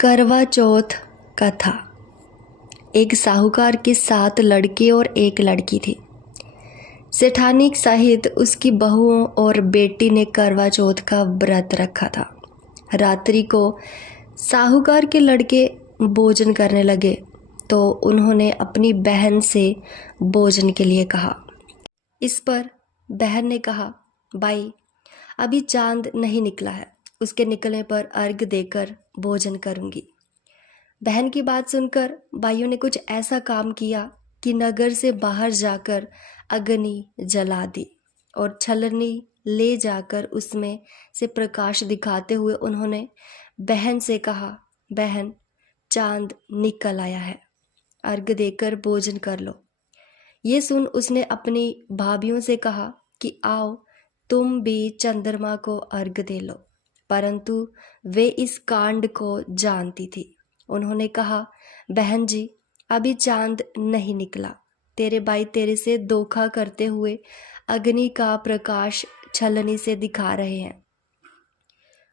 करवा चौथ कथा। एक साहूकार के 7 लड़के और 1 लड़की थी। सेठानी सहित उसकी बहुओं और बेटी ने करवा चौथ का व्रत रखा था। रात्रि को साहूकार के लड़के भोजन करने लगे तो उन्होंने अपनी बहन से भोजन के लिए कहा। इस पर बहन ने कहा, भाई अभी चांद नहीं निकला है, उसके निकलने पर अर्घ देकर भोजन करूंगी। बहन की बात सुनकर भाइयों ने कुछ ऐसा काम किया कि नगर से बाहर जाकर अग्नि जला दी और छलनी ले जाकर उसमें से प्रकाश दिखाते हुए उन्होंने बहन से कहा, बहन चांद निकल आया है, अर्घ देकर भोजन कर लो। ये सुन उसने अपनी भाभियों से कहा कि आओ तुम भी चंद्रमा को अर्घ दे लो, परंतु वे इस कांड को जानती थी। उन्होंने कहा, बहन जी अभी चांद नहीं निकला, तेरे भाई तेरे से धोखा करते हुए अग्नि का प्रकाश छलनी से दिखा रहे हैं।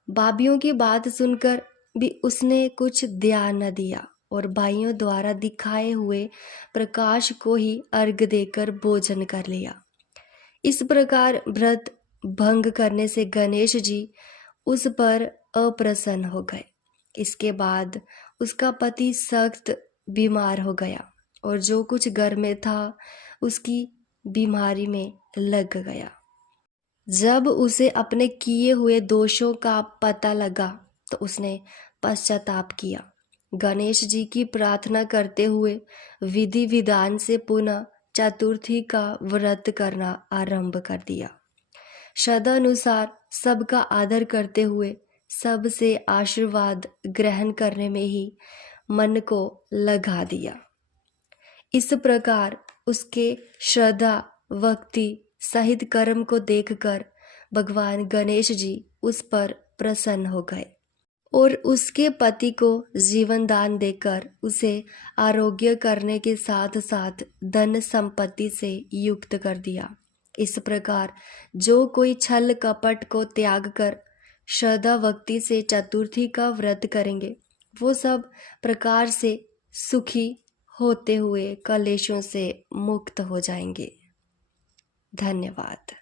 भाभियों की बात सुनकर भी उसने कुछ ध्यान न दिया और भाइयों द्वारा दिखाए हुए प्रकाश को ही अर्घ देकर भोजन कर लिया। इस प्रकार व्रत भंग करने से गणेश जी उस पर अप्रसन्न हो गए। इसके बाद उसका पति सख्त बीमार हो गया और जो कुछ घर में था उसकी बीमारी में लग गया। जब उसे अपने किए हुए दोषों का पता लगा तो उसने पश्चाताप किया। गणेश जी की प्रार्थना करते हुए विधि विधान से पुनः चतुर्थी का व्रत करना आरंभ कर दिया। श्रद्धा अनुसार सबका आदर करते हुए सबसे आशीर्वाद ग्रहण करने में ही मन को लगा दिया। इस प्रकार उसके श्रद्धा भक्ति सहित कर्म को देखकर भगवान गणेश जी उस पर प्रसन्न हो गए और उसके पति को जीवन दान देकर उसे आरोग्य करने के साथ साथ धन संपत्ति से युक्त कर दिया। इस प्रकार जो कोई छल कपट को त्याग कर श्रद्धा भक्ति से चतुर्थी का व्रत करेंगे वो सब प्रकार से सुखी होते हुए कलेशों से मुक्त हो जाएंगे। धन्यवाद।